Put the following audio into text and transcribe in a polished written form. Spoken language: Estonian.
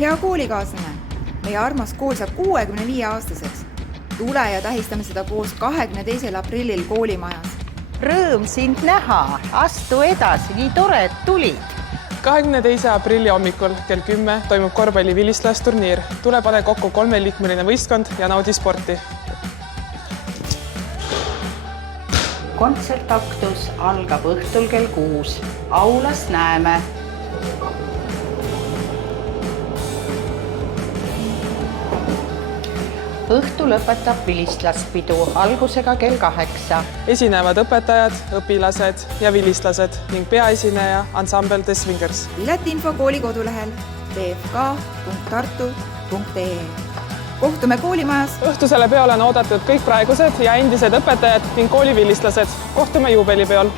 Hea koolikaaslane, meie armas kool saab 65-aastaseks. Tule ja tähistame seda koos 22. aprillil koolimajas. Rõõm sind näha, astu edasi, nii tore, et tulid. 22. aprilli hommikul kell 10 toimub korvpalli vilistlasturniir. Tule pane kokku 3-liikmeline võistkond ja naudi sporti. Kontsertaktus algab õhtul kell 6. Aulas näeme. Õhtu lõpetab vilistlaspidu algusega kell 8. Esinevad õpetajad, õpilased ja vilistlased ning peaesineja ansambel The Swingers. Piletinfo kooli kodulehel tfk.tartu.ee. Kohtume koolimajas. Õhtusele peole on oodatud kõik praegused ja endised õpetajad ning kooli vilistlased. Kohtume juubelipeol.